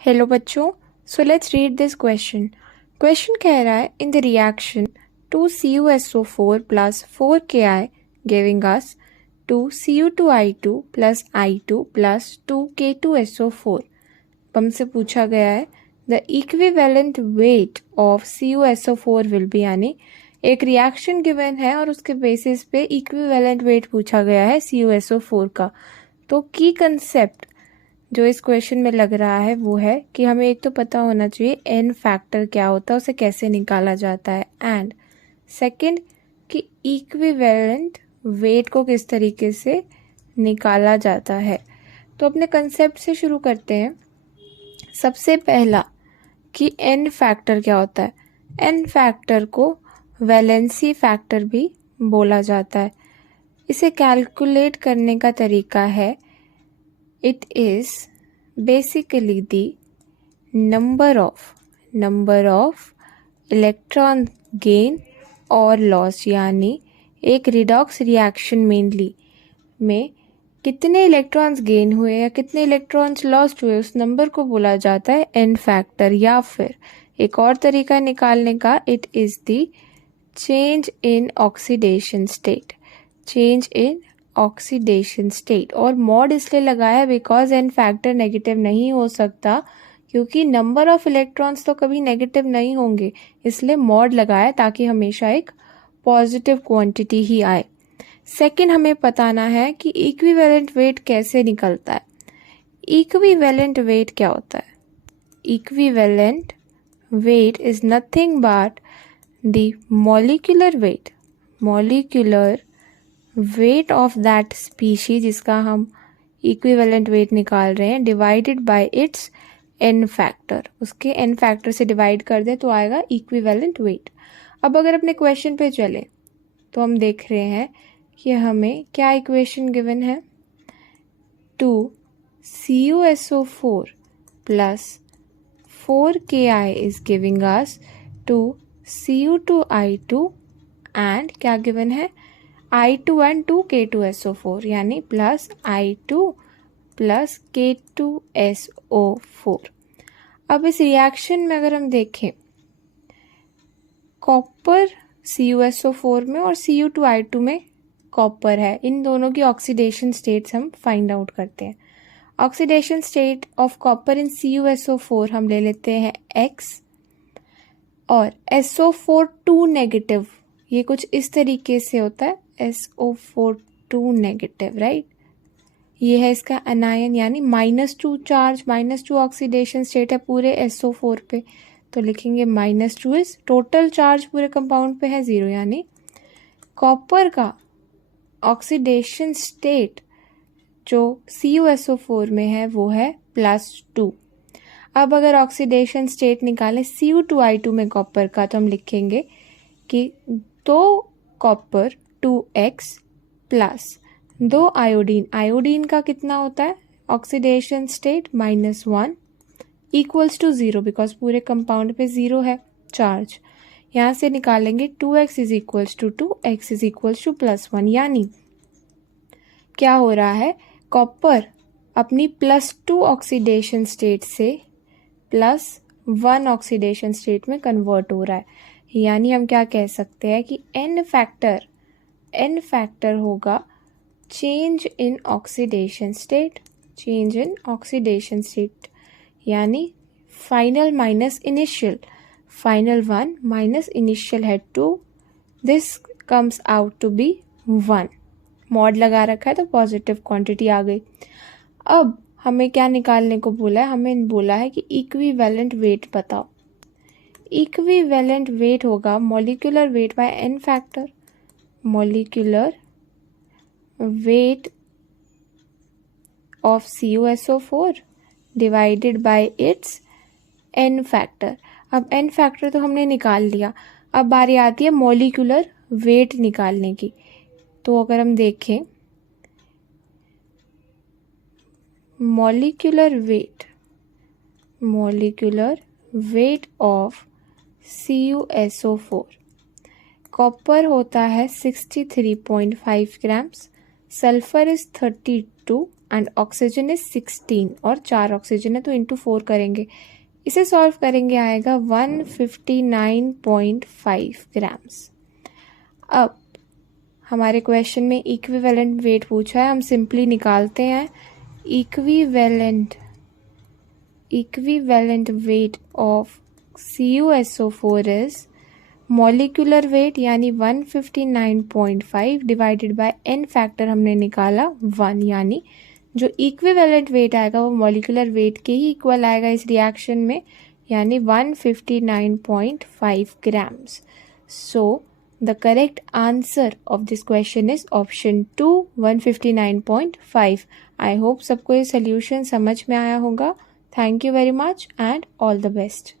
Hello बच्चों, so let's read this question. Question कह रहा है in the reaction 2CuSO4 plus 4Ki giving us 2Cu2I2 plus I2 plus 2K2SO4। हमसे पूछा गया है the equivalent weight of CuSO4 will be, यानी एक रिएक्शन गिवन है और उसके बेसिस पे इक्विवेलेंट वेट पूछा गया है CuSO4 का। तो की कंसेप्ट जो इस क्वेश्चन में लग रहा है वो है कि हमें एक तो पता होना चाहिए एन फैक्टर क्या होता है, उसे कैसे निकाला जाता है, एंड सेकंड कि इक्विवेलेंट वेट को किस तरीके से निकाला जाता है। तो अपने कंसेप्ट से शुरू करते हैं। सबसे पहला कि एन फैक्टर क्या होता है। एन फैक्टर को वैलेंसी फैक्टर भी बोला जाता है। इसे कैलकुलेट करने का तरीका है, it is basically the number of electron gain और loss, यानी एक रिडॉक्स रिएक्शन मेनली में कितने इलेक्ट्रॉन्स गेन हुए या कितने इलेक्ट्रॉन्स लॉस्ट हुए उस नंबर को बोला जाता है एन फैक्टर। या फिर एक और तरीका निकालने का, it is the change in oxidation state, change in oxidation state. और मॉड इसलिए लगाया बिकॉज एन फैक्टर नेगेटिव नहीं हो सकता, क्योंकि नंबर ऑफ इलेक्ट्रॉन्स तो कभी नेगेटिव नहीं होंगे, इसलिए मॉड लगाया ताकि हमेशा एक पॉजिटिव क्वांटिटी ही आए। सेकंड, हमें बताना है कि इक्विवेलेंट वेट कैसे निकलता है। इक्विवेलेंट वेट क्या होता है? Equivalent weight is nothing but the molecular weight of that species, जिसका हम इक्विवेलेंट वेट निकाल रहे हैं, divided by its n factor. उसके एन फैक्टर से डिवाइड कर दे तो आएगा इक्विवेलेंट वेट। अब अगर अपने क्वेश्चन पे चले तो हम देख रहे हैं कि हमें क्या इक्वेशन गिवन है। 2CuSO4 plus 4Ki is giving us 2Cu2I2 and क्या गिवन है, I2 एंड 2K2SO4, यानी प्लस I2 प्लस K2SO4। अब इस रिएक्शन में अगर हम देखें, कॉपर CuSO4 में और Cu2I2 में कॉपर है, इन दोनों की ऑक्सीडेशन स्टेट्स हम फाइंड आउट करते हैं। Oxidation state of copper in CuSO4 हम ले लेते हैं X, और SO4 2 नेगेटिव, ये कुछ इस तरीके से होता है, SO4 2 नेगेटिव, राइट। ये है इसका अनायन, यानी -2 चार्ज, -2 ऑक्सीडेशन स्टेट है पूरे SO4 पे, तो लिखेंगे -2 इज टोटल चार्ज पूरे कंपाउंड पे है 0, यानी कॉपर का ऑक्सीडेशन स्टेट जो CuSO4 में है वो है +2। अब अगर ऑक्सीडेशन स्टेट निकालें Cu2I2 में कॉपर का, तो हम लिखेंगे कि 2 copper 2X plus 2 iodine, iodine का कितना होता है oxidation state -1 equals to 0, because पूरे कंपाउंड पे 0 है चार्ज। यहाँ से निकालेंगे 2X is equals to 2, X is equals to +1, यानी क्या हो रहा है, कॉपर अपनी +2 ऑक्सीडेशन स्टेट से +1 ऑक्सीडेशन स्टेट में कन्वर्ट हो रहा है। यानी हम क्या कह सकते हैं कि एन फैक्टर होगा चेंज इन ऑक्सीडेशन स्टेट, यानी final minus initial, final 1 minus initial है 2, this comes out to be 1। Mod लगा रखा है तो पॉजिटिव क्वांटिटी आ गई। अब हमें क्या निकालने को बोला है, हमें बोला है कि इक्विवेलेंट वेट बताओ। इक्विवेलेंट वेट होगा molecular weight by n factor, molecular weight of CuSO4 divided by its n factor. अब एन फैक्टर तो हमने निकाल लिया, अब बारी आती है मॉलिक्यूलर वेट निकालने की। तो अगर हम देखें molecular weight of CuSO4, copper होता है 63.5 grams, sulphur is 32 and oxygen is 16 और 4 ऑक्सीजन है तो इंटू 4 करेंगे, इसे सॉल्व करेंगे आएगा 159.5 ग्राम्स। अब हमारे क्वेश्चन में इक्विवेलेंट वेट पूछा है, हम सिंपली निकालते हैं। Equivalent weight of CuSO4 is molecular weight यानी 159.5 डिवाइडेड बाय n फैक्टर हमने निकाला 1, यानी जो इक्विवेलेंट वेट आएगा वो मॉलिक्यूलर वेट के ही इक्वल आएगा इस रिएक्शन में, यानी 159.5 grams. So the correct answer of this question is option 2, 159.5. I hope सबको ये solution समझ में आया होगा. Thank you very much and all the best.